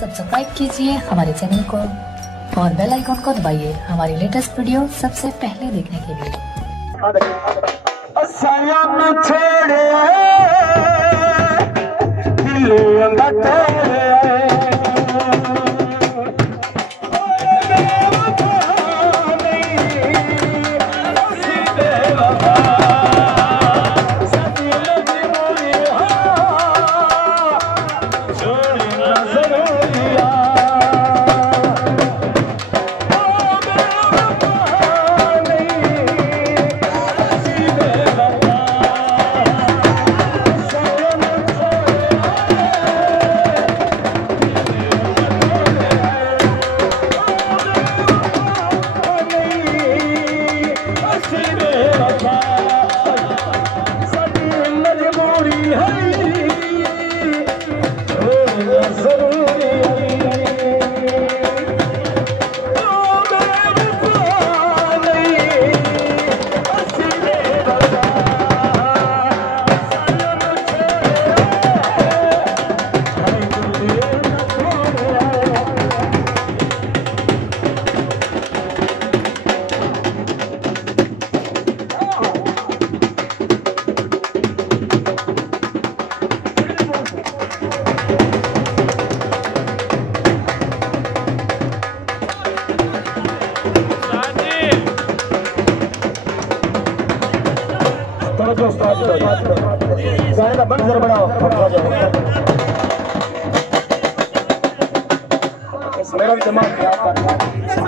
Subscribe कीजिए हमारे channel को और बेल आइकन को दबाइए हमारी लेटेस्ट वीडियो सबसे पहले देखने के लिए। बंद बढ़ाओ मेरा भी दिमाग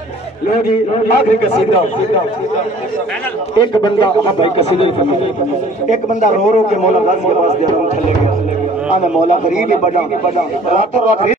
आखिरी कसीदा एक बंदा भाई कसीदे एक बंदा रो रो के मौला गाजी के पास गया थले गया आने मौला गरीब ही बड़ा रातों रात